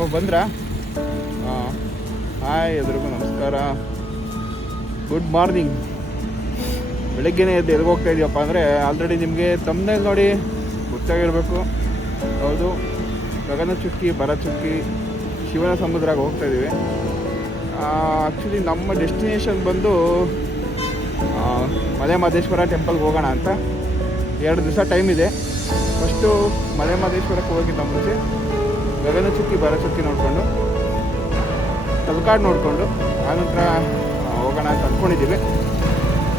ಓ ಬಂದ್ರಾ? ಹಾಂ, ಹಾಯ್ ಎಲ್ರಿಗೂ ನಮಸ್ಕಾರ, ಗುಡ್ ಮಾರ್ನಿಂಗ್. ಬೆಳಗ್ಗೆನೇ ಎದ್ದು ಎಲ್ಲಿಗೆ ಹೋಗ್ತಾ ಇದೀವಪ್ಪ ಅಂದರೆ ಆಲ್ರೆಡಿ ನಿಮಗೆ ತಮ್ಮನೇಲಿ ನೋಡಿ ಗೊತ್ತಾಗಿರಬೇಕು. ಹೌದು, ಗಗನಚುಕ್ಕಿ ಭರಚುಕ್ಕಿ ಶಿವನ ಸಮುದ್ರಕ್ಕೆ ಹೋಗ್ತಾ ಇದ್ದೀವಿ. ಆ್ಯಕ್ಚುಲಿ ನಮ್ಮ ಡೆಸ್ಟಿನೇಷನ್ ಬಂದು ಮಲೆ ಮಹದೇಶ್ವರ ಟೆಂಪಲ್ಗೆ ಹೋಗೋಣ ಅಂತ. 2 ದಿವಸ ಟೈಮ್ ಇದೆ. ಫಸ್ಟು ಮಲೆ ಮಹದೇಶ್ವರಕ್ಕೆ ಹೋಗಿದ್ದ ಮುಂಚೆ ಗಗನಚುಕ್ಕಿ ಭರಚುಕ್ಕಿ ನೋಡಿಕೊಂಡು ತಲಕಾಡು ನೋಡಿಕೊಂಡು ಆನಂತರ ಹೋಗೋಣ ಅಂತ ಅಂದ್ಕೊಂಡಿದ್ದೀವಿ.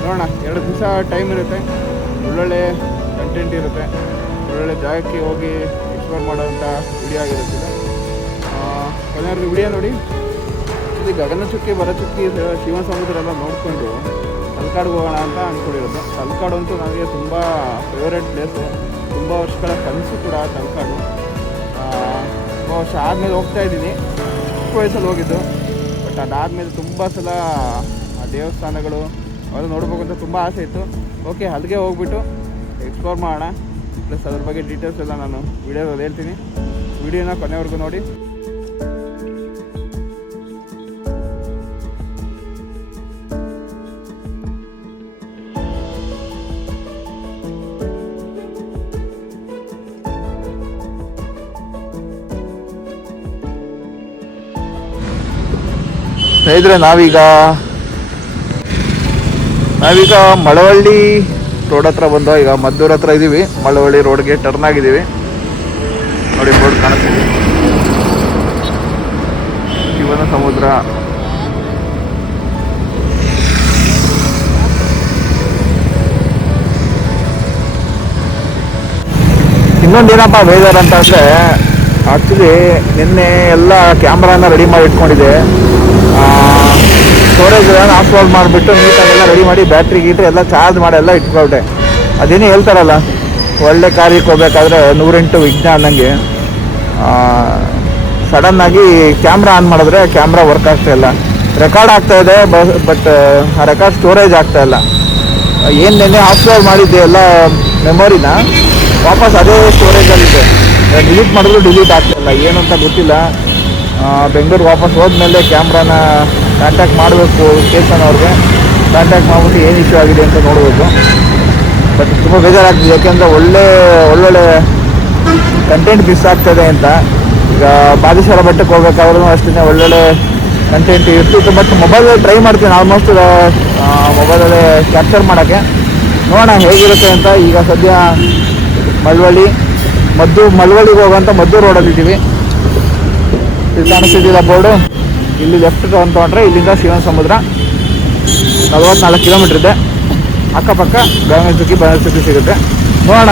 ನೋಡೋಣ, 2 ದಿವಸ ಟೈಮ್ ಇರುತ್ತೆ, ಒಳ್ಳೊಳ್ಳೆ ಕಂಟೆಂಟ್ ಇರುತ್ತೆ, ಒಳ್ಳೊಳ್ಳೆ ಜಾಗಕ್ಕೆ ಹೋಗಿ ಎಕ್ಸ್ಪ್ಲೋರ್ ಮಾಡೋವಂಥ ವಿಡಿಯೋ ಆಗಿರುತ್ತೆ. ಕೊನೆಯವರೆಗೂ ವಿಡಿಯೋ ನೋಡಿ. ಇದು ಗಗನಚುಕ್ಕಿ ಭರಚುಕ್ಕಿ ಶಿವನ ಸಮುದ್ರ ಎಲ್ಲ ನೋಡಿಕೊಂಡು ತಲಕಾಡಿಗೆ ಹೋಗೋಣ ಅಂತ ಅಂದ್ಕೊಂಡಿರೋದು. ತಲಕಾಡು ಅಂತೂ ನನಗೆ ತುಂಬ ಫೇವ್ರೇಟ್ ಪ್ಲೇಸು, ತುಂಬ ವರ್ಷಗಳ ಕನಸು ಕೂಡ ತಲಕಾಡು. ತುಂಬ ವರ್ಷ ಆದಮೇಲೆ ಹೋಗ್ತಾ ಇದ್ದೀನಿ. ಚಿಕ್ಕ ವಯಸ್ಸಲ್ಲಿ ಹೋಗಿದ್ದು, ಬಟ್ ಅದಾದಮೇಲೆ ತುಂಬ ಸಲ ಆ ದೇವಸ್ಥಾನಗಳು ಅವೆಲ್ಲ ನೋಡ್ಬೇಕು ಅಂತ ತುಂಬ ಆಸೆ ಇತ್ತು. ಓಕೆ, ಅಲ್ಲಿಗೆ ಹೋಗ್ಬಿಟ್ಟು ಎಕ್ಸ್ಪ್ಲೋರ್ ಮಾಡೋಣ. ಪ್ಲಸ್ ಅದ್ರ ಬಗ್ಗೆ ಡೀಟೇಲ್ಸ್ ಎಲ್ಲ ನಾನು ವಿಡಿಯೋದಲ್ಲಿ ಹೇಳ್ತೀನಿ. ವಿಡಿಯೋನ ಕೊನೆವರೆಗೂ ನೋಡಿ. ಸ್ನೇಹಿತರೆ, ನಾವೀಗ ಮಳವಳ್ಳಿ ರೋಡ್ ಹತ್ರ ಬಂದು ಈಗ ಮದ್ದೂರ್ ಹತ್ರ ಇದ್ದೀವಿ. ಮಳವಳ್ಳಿ ರೋಡ್ಗೆ ಟರ್ನ್ ಆಗಿದ್ದೀವಿ. ನೋಡಿ, ರೋಡ್ ಕಾಣಿಸ್ತೀವಿ, ಶಿವನ ಸಮುದ್ರ. ಇನ್ನೊಂದೇನಪ್ಪ ವೇದರ್ ಅಂತ ಅಂದರೆ, ಆ್ಯಕ್ಚುಲಿ ನಿನ್ನೆ ಎಲ್ಲ ಕ್ಯಾಮ್ರಾನ ರೆಡಿ ಮಾಡಿ ಇಟ್ಕೊಂಡಿದ್ದೆ. ಸ್ಟೋರೇಜ್ ಆಫ್ಲೋಡ್ ಮಾಡಿಬಿಟ್ಟು ನೀಟಾಗೆಲ್ಲ ರೆಡಿ ಮಾಡಿ ಬ್ಯಾಟ್ರಿ ಗೀಟ್ರಿ ಎಲ್ಲ ಚಾರ್ಜ್ ಮಾಡಿ ಎಲ್ಲ ಇಟ್ಕೊಳ್ಟೆ. ಅದೇನೇ ಹೇಳ್ತಾರಲ್ಲ, ಒಳ್ಳೆ ಕಾರ್ಯಕ್ಕೆ ಹೋಗ್ಬೇಕಾದ್ರೆ 108 ವಿಘ್ನ ಅನ್ನಂಗೆ. ಸಡನ್ನಾಗಿ ಕ್ಯಾಮ್ರಾ ಆನ್ ಮಾಡಿದ್ರೆ ಕ್ಯಾಮ್ರಾ ವರ್ಕ್ ಆಗ್ತಾಯಿಲ್ಲ, ರೆಕಾರ್ಡ್ ಆಗ್ತಾಯಿದೆ, ಬಟ್ ಆ ರೆಕಾರ್ಡ್ ಸ್ಟೋರೇಜ್ ಆಗ್ತಾಯಿಲ್ಲ. ಏನು ನೆನ್ನೆ ಆಫ್ಲೋಡ್ ಮಾಡಿದ್ದೆ ಎಲ್ಲ ಮೆಮೊರಿನ ವಾಪಸ್ ಅದೇ ಸ್ಟೋರೇಜಲ್ಲಿದೆ. ಡಿಲೀಟ್ ಮಾಡಿದ್ರು ಡಿಲೀಟ್ ಆಗ್ತಾಯಿಲ್ಲ, ಏನು ಅಂತ ಗೊತ್ತಿಲ್ಲ. ಬೆಂಗಳೂರು ವಾಪಸ್ ಹೋದ್ಮೇಲೆ ಕ್ಯಾಮ್ರಾನ ಕಾಂಟ್ಯಾಕ್ಟ್ ಮಾಡಬೇಕು, ಕೇಸನ್ ಅವ್ರಿಗೆ ಕಾಂಟ್ಯಾಕ್ಟ್ ಮಾಡಿಬಿಟ್ಟು ಏನು ಇಶ್ಯೂ ಆಗಿದೆ ಅಂತ ನೋಡಬೇಕು. ಬಟ್ ತುಂಬ ಬೇಜಾರಾಗ್ತಿದೆ, ಯಾಕೆಂದರೆ ಒಳ್ಳೊಳ್ಳೆ ಕಂಟೆಂಟ್ ಮಿಸ್ ಆಗ್ತದೆ ಅಂತ. ಈಗ ಬಾದೇಶ್ವರ ಬೆಟ್ಟಕ್ಕೆ ಹೋಗ್ಬೇಕಾದ್ರೂ ಅಷ್ಟೇ ಒಳ್ಳೊಳ್ಳೆ ಕಂಟೆಂಟ್ ಇರ್ತಿತ್ತು, ಬಟ್ ಮೊಬೈಲಲ್ಲಿ ಟ್ರೈ ಮಾಡ್ತೀನಿ ಆಲ್ಮೋಸ್ಟ್ ಮೊಬೈಲಲ್ಲೇ ಕ್ಯಾಪ್ಚರ್ ಮಾಡೋಕ್ಕೆ. ನೋಡೋಣ ಹೇಗಿರುತ್ತೆ ಅಂತ. ಈಗ ಸದ್ಯ ಮಳವಳ್ಳಿಗೆ ಹೋಗೋಂಥ ಮದ್ದೂರು ರೋಡಲ್ಲಿದ್ದೀವಿ. ಇಲ್ಲಿ ಕಾಣಿಸ್ತಿದ್ದಿಲ್ಲ ಬೋರ್ಡು, ಇಲ್ಲಿ ಲೆಫ್ಟ್ ತೊಗೊಂಡ್ರೆ ಇಲ್ಲಿಂದ ಶಿವನ ಸಮುದ್ರ 44 ಕಿಲೋಮೀಟ್ರ್ ಇದೆ. ಅಕ್ಕಪಕ್ಕ ಗಗನಚುಕ್ಕಿ ಭರಚುಕ್ಕಿ ಸಿಗುತ್ತೆ. ನೋಡೋಣ,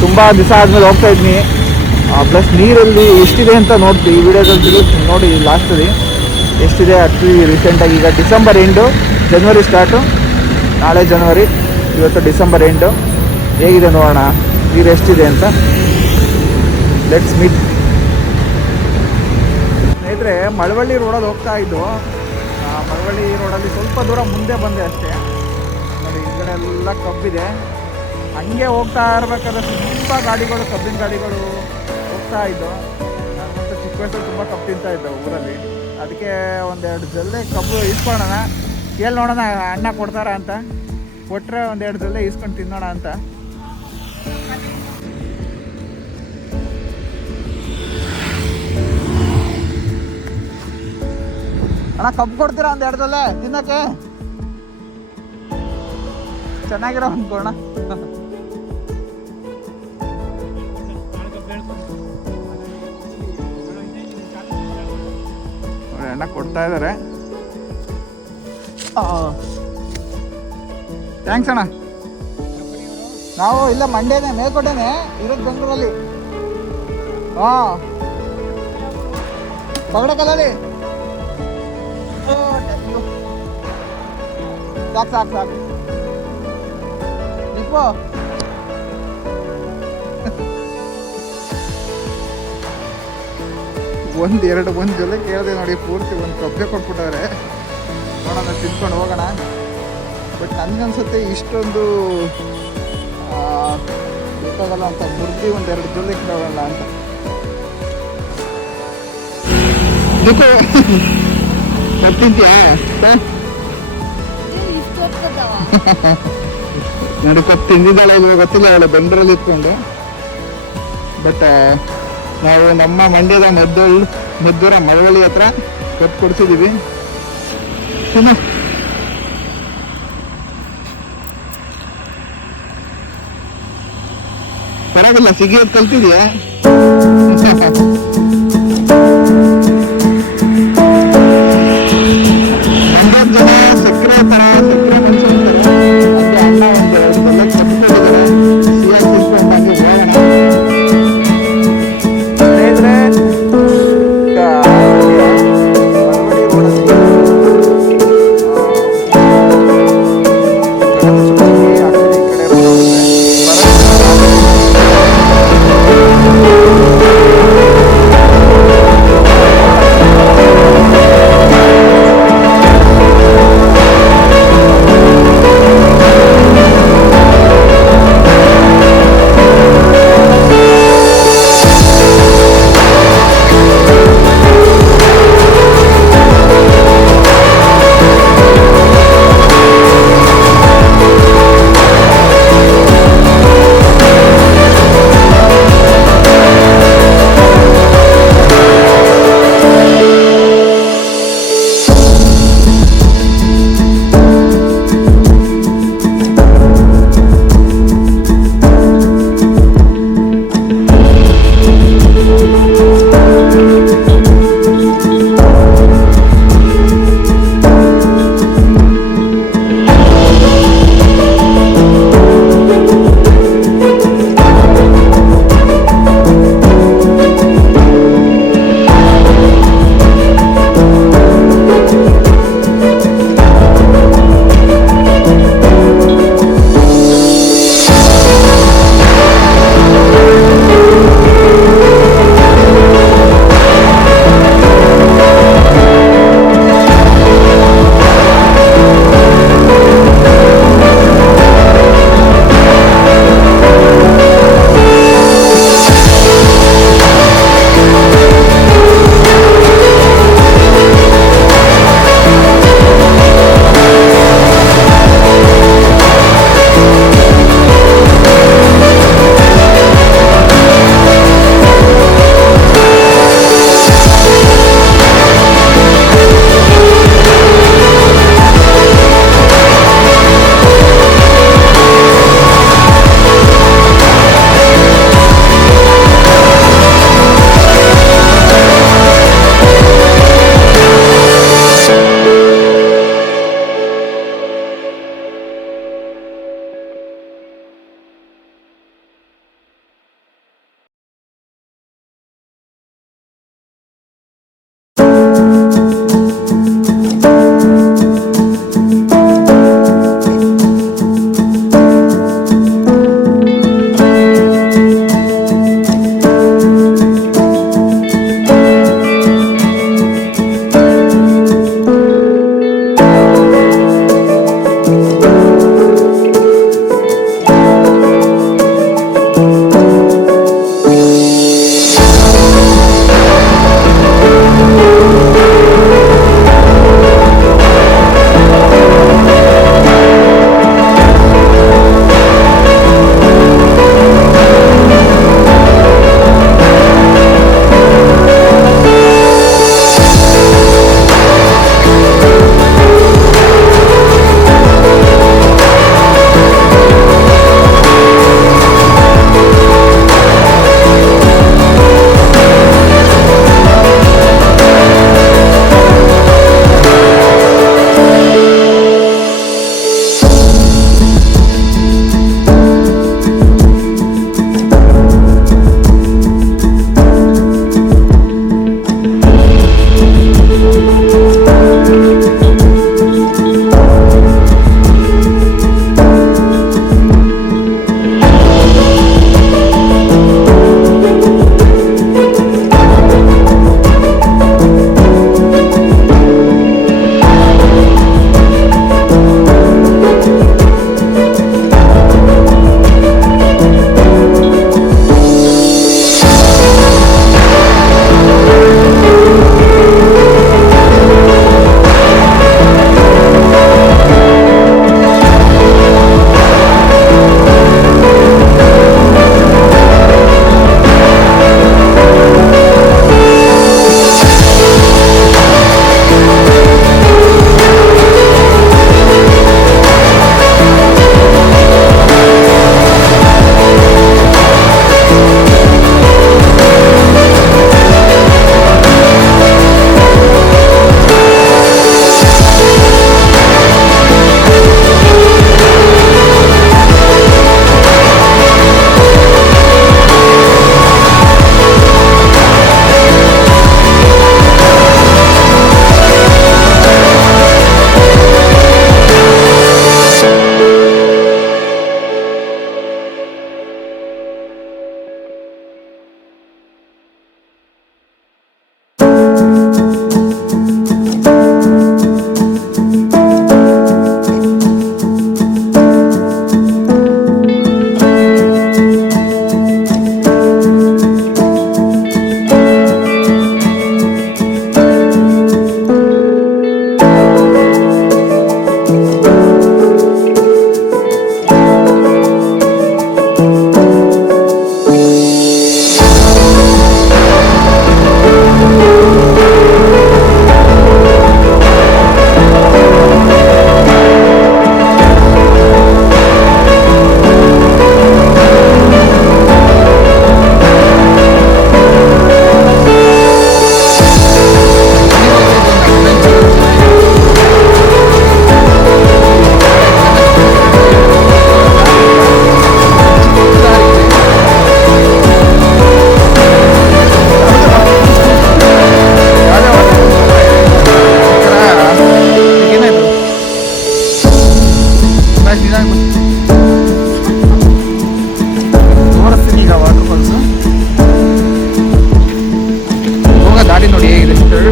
ತುಂಬ ದಿವಸ ಆದಮೇಲೆ ಹೋಗ್ತಾ ಇದ್ದೀನಿ. ಪ್ಲಸ್ ನೀರಲ್ಲಿ ಎಷ್ಟಿದೆ ಅಂತ ನೋಡ್ತೀವಿ ಈ ವಿಡಿಯೋದಲ್ಲಿ ನೋಡಿ. ಲಾಸ್ಟಲ್ಲಿ ಎಷ್ಟಿದೆ ಆ್ಯಕ್ಚುಲಿ ರೀಸೆಂಟಾಗಿ ಈಗ ಡಿಸೆಂಬರ್ ಎಂಡು, ಜನವರಿ ಸ್ಟಾರ್ಟು, ನಾಳೆ ಜನವರಿ, ಇವತ್ತು ಡಿಸೆಂಬರ್ ಎಂಡು. ಹೇಗಿದೆ ನೋಡೋಣ ನೀರು ಎಷ್ಟಿದೆ ಅಂತ. Let's meet. ಸ್ನೇಹಿತರೆ, ಮಳವಳ್ಳಿ ರೋಡಲ್ಲಿ ಹೋಗ್ತಾ ಇದ್ದು. ಮಳವಳ್ಳಿ ರೋಡಲ್ಲಿ ಸ್ವಲ್ಪ ದೂರ ಮುಂದೆ ಬಂದೆ ಅಷ್ಟೇ. ನೋಡಿ, ಈ ಕಡೆ ಎಲ್ಲ ಕಬ್ಬಿದೆ. ಹಂಗೆ ಹೋಗ್ತಾ ಇರಬೇಕಾದ್ರೆ ತುಂಬ ಗಾಡಿಗಳು, ಕಬ್ಬಿನ ಗಾಡಿಗಳು ಹೋಗ್ತಾ ಇದ್ದು. ನಾನು ಮತ್ತು ಚಿಕ್ಕ ವಯಸ್ಸಲ್ಲಿ ತುಂಬ ಕಬ್ಬು ತಿಂತಾ ಇದ್ದೆ ಊರಲ್ಲಿ. ಅದಕ್ಕೆ 1-2 ಜಲ್ಲೆ ಕಬ್ಬು ಇಸ್ಕೊಳ್ಳೋಣ, ಕೇಳಿ ನೋಡೋಣ ಅಣ್ಣ ಕೊಡ್ತಾರ ಅಂತ. ಕೊಟ್ಟರೆ 1-2 ಜಲ್ಲೆ ಇಸ್ಕೊಂಡು ತಿನ್ನೋಣ ಅಂತ. ಅಣ್ಣ, ಕಬ್ಬು ಕೊಡ್ತೀರಾ 1-2 ಜಲ್ಲೆ ತಿನ್ನಕ್ಕೆ? ಚೆನ್ನಾಗಿರೋ ಅನ್ಕೋಣ. ಅಣ್ಣ ಕೊಡ್ತಾ ಇದ್ದಾರೆ. ಥ್ಯಾಂಕ್ಸ್ ಅಣ್ಣ. ನಾವು ಇಲ್ಲ ಮಂಡ್ಯನೇ, ಮೇಲ್ಕೋಟೆನೇ ಇರೋದು, ಬೆಂಗಳೂರಲ್ಲಿ. ಹಾಂ, ಪಗಡಕಲ್ಲಲ್ಲಿ. ಸಾಕು ದೀಪು. ಒಂದು ಜೊತೆ ಕೇಳಿದೆ ನೋಡಿ, ಪೂರ್ತಿ ಒಂದು ಕಬ್ಬೆ ಕೊಟ್ಬಿಟ್ಟವ್ರೆ. ನೋಡೋಣ, ತಿನ್ಕೊಂಡು ಹೋಗೋಣ. ಬಟ್ ನನಗನ್ಸುತ್ತೆ ಇಷ್ಟೊಂದು ಗೊತ್ತಾಗಲ್ಲ ಅಂತ, ಮುರ್ದಿ 1-2 ಜೊತೆ ಕೇಳೋಲ್ಲ ಅಂತ. ಇದಕ್ಕೂ ಕತ್ತಿದ್ಯಾ ನೋಡಿ ಕತ್ತು ತಿಂದಿದ್ದಾಳೆ ಇವಾಗ ಗೊತ್ತಿಲ್ಲ ಅವಳು ಬೆಂಗಳೂರಲ್ಲಿ ಇಟ್ಕೊಂಡು. ಬಟ್ ನಾವು ನಮ್ಮ ಮಂಡ್ಯದ ಮದ್ದೂರ ಮಳವಳ್ಳಿ ಹತ್ರ ಕತ್ತು ಕೊಡ್ತಿದ್ದೀವಿ. ಪರವಾಗಿಲ್ಲ, ಸಿಗಿಯೋದು ಕಲ್ತಿದ್ಯಾ? ಜನ ಸಕ್ಕರೆ ತರ ಸಕ್ಕರೆ ಮನುಷ್ಯ ಅಣ್ಣ ಒಂದು ಎಲ್ಲ ಕಟ್ಕೊಂಡಿದ್ದಾರೆ. ಸಿಯಾಗಿ ತಿಳ್ಕೊಂಡಂಗೆ ಹೋಗೋಣ. ಸ್ನೇಹಿತರೆ, ಈಗ ಮಳವಳ್ಳಿ ರೋಡಲ್ಲಿ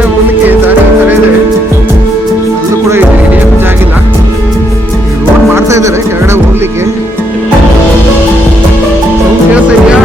ಕೆಳಗಡೆ ಹೋಗ್ಲಿಕ್ಕೆ ದಾರಿ ಥರ ಇದೆ, ಅಲ್ಲೂ ಕೂಡ ಹಿಡಿಯೋಕ್ಕೆ ಜಾಗಿಲ್ಲ. ರೋಡ್ ಮಾಡ್ತಾ ಇದ್ದಾರೆ ಕೆಳಗಡೆ ಹೋಗ್ಲಿಕ್ಕೆ. ಸೌಂಡ್ ಕೇಳಿಸ್ತಾ ಇದೆಯಾ?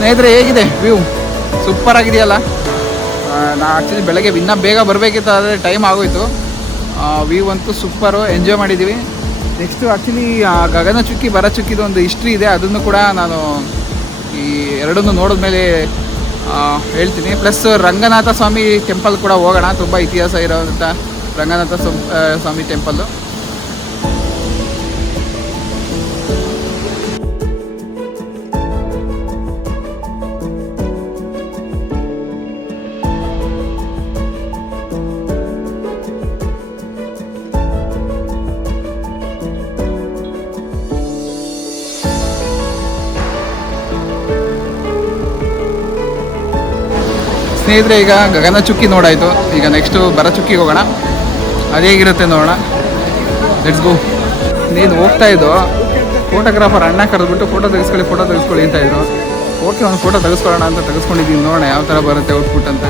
ಸ್ನೇಹಿತರೆ, ಹೇಗಿದೆ ವ್ಯೂ? ಸೂಪರ್ ಆಗಿದೆಯಲ್ಲ. ನಾ ಆ್ಯಕ್ಚುಲಿ ಬೆಳಗ್ಗೆ ಇನ್ನೂ ಬೇಗ ಬರಬೇಕಿತ್ತು, ಆದರೆ ಟೈಮ್ ಆಗೋಯ್ತು. ವ್ಯೂ ಅಂತೂ ಸೂಪರು, ಎಂಜಾಯ್ ಮಾಡಿದ್ದೀವಿ. ನೆಕ್ಸ್ಟು ಆ್ಯಕ್ಚುಲಿ ಗಗನಚುಕ್ಕಿ ಭರಚುಕ್ಕಿದು ಒಂದು ಹಿಸ್ಟ್ರಿ ಇದೆ, ಅದನ್ನು ಕೂಡ ನಾನು ಈ ಎರಡನ್ನೂ ನೋಡಿದ್ಮೇಲೆ ಹೇಳ್ತೀನಿ. ಪ್ಲಸ್ ರಂಗನಾಥ ಸ್ವಾಮಿ ಟೆಂಪಲ್ ಕೂಡ ಹೋಗೋಣ, ತುಂಬ ಇತಿಹಾಸ ಇರೋವಂಥ ರಂಗನಾಥ ಸ್ವಾಮಿ ಟೆಂಪಲ್ಲು. ಸ್ನೇಹಿತರೆ, ಈಗ ಗಗನಚುಕ್ಕಿ ನೋಡಾಯಿತು, ಈಗ ನೆಕ್ಸ್ಟು ಭರಚುಕ್ಕಿಗೆ ಹೋಗೋಣ. ಅದೇಗಿರುತ್ತೆ ನೋಡೋಣ. Let's go. ನೀನು ಹೋಗ್ತಾ ಇದ್ದು ಫೋಟೋಗ್ರಾಫರ್ ಅಣ್ಣ ಕರೆದ್ಬಿಟ್ಟು ಫೋಟೋ ತೆಗೆಸ್ಕೊಳ್ಳಿ ಅಂತ ಇದ್ರು. ಓಕೆ, ಒಂದು ಫೋಟೋ ತೆಗೆಸ್ಕೊಳ್ಳೋಣ ಅಂತ ತೆಗೆಸ್ಕೊಂಡಿದ್ದೀನಿ. ನೋಡೋಣ ಯಾವ ಥರ ಬರುತ್ತೆ ಔಟ್ಪುಟ್ ಅಂತ.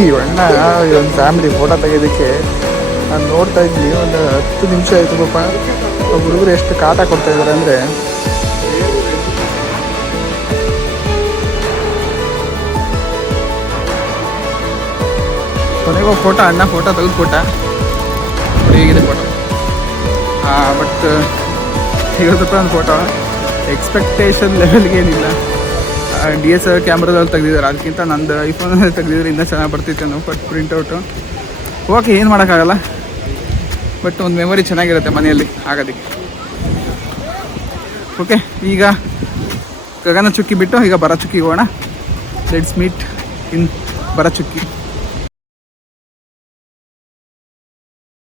ಈ ಅಣ್ಣ ಒಂದು ಫ್ಯಾಮಿಲಿ ಫೋಟೋ ತೆಗೆಯೋದಕ್ಕೆ ನಾನು ನೋಡ್ತಾ ಇದ್ದೀನಿ. ಒಂದು 10 ನಿಮಿಷ ಆಯಿತು ಪಾಪ. ಹುಡುಗರು ಎಷ್ಟು ಕಾಟ ಕೊಡ್ತಾ ಇದ್ದಾರೆ ಅಂದರೆ, ಕೊನೆಗೂ ಫೋಟೋ ಅಣ್ಣ ಫೋಟೋ ತೆಗೆದುಕೊಟ್ಟ. ಹೇಗಿದೆ ಫೋಟೋ? ಬಟ್ ಇವತ್ತು ಒಂದು ಫೋಟೋ ಎಕ್ಸ್ಪೆಕ್ಟೇಷನ್ ಲೆವೆಲ್ಗೆ ಏನಿಲ್ಲ. DSLR ಕ್ಯಾಮ್ರಾದಲ್ಲಿ ತೆಗೆದಿದ್ದಾರೆ, ಅದಕ್ಕಿಂತ ನಂದು ಐಫೋನಲ್ಲಿ ತೆಗೆದಿದ್ರೆ ಇನ್ನೂ ಚೆನ್ನಾಗಿ ಬರ್ತಿತ್ತು. ಬಟ್ ಪ್ರಿಂಟೌಟು ಓಕೆ, ಏನು ಮಾಡೋಕ್ಕಾಗಲ್ಲ. ಬಟ್ ಒಂದು ಮೆಮೊರಿ ಚೆನ್ನಾಗಿರುತ್ತೆ ಮನೆಯಲ್ಲಿ ಆಗೋದಕ್ಕೆ. ಓಕೆ, ಈಗ ಗಗನಚುಕ್ಕಿ ಬಿಟ್ಟು ಈಗ ಭರಚುಕ್ಕಿಗೆ ಹೋಗೋಣ. Let's meet in Bharachukki.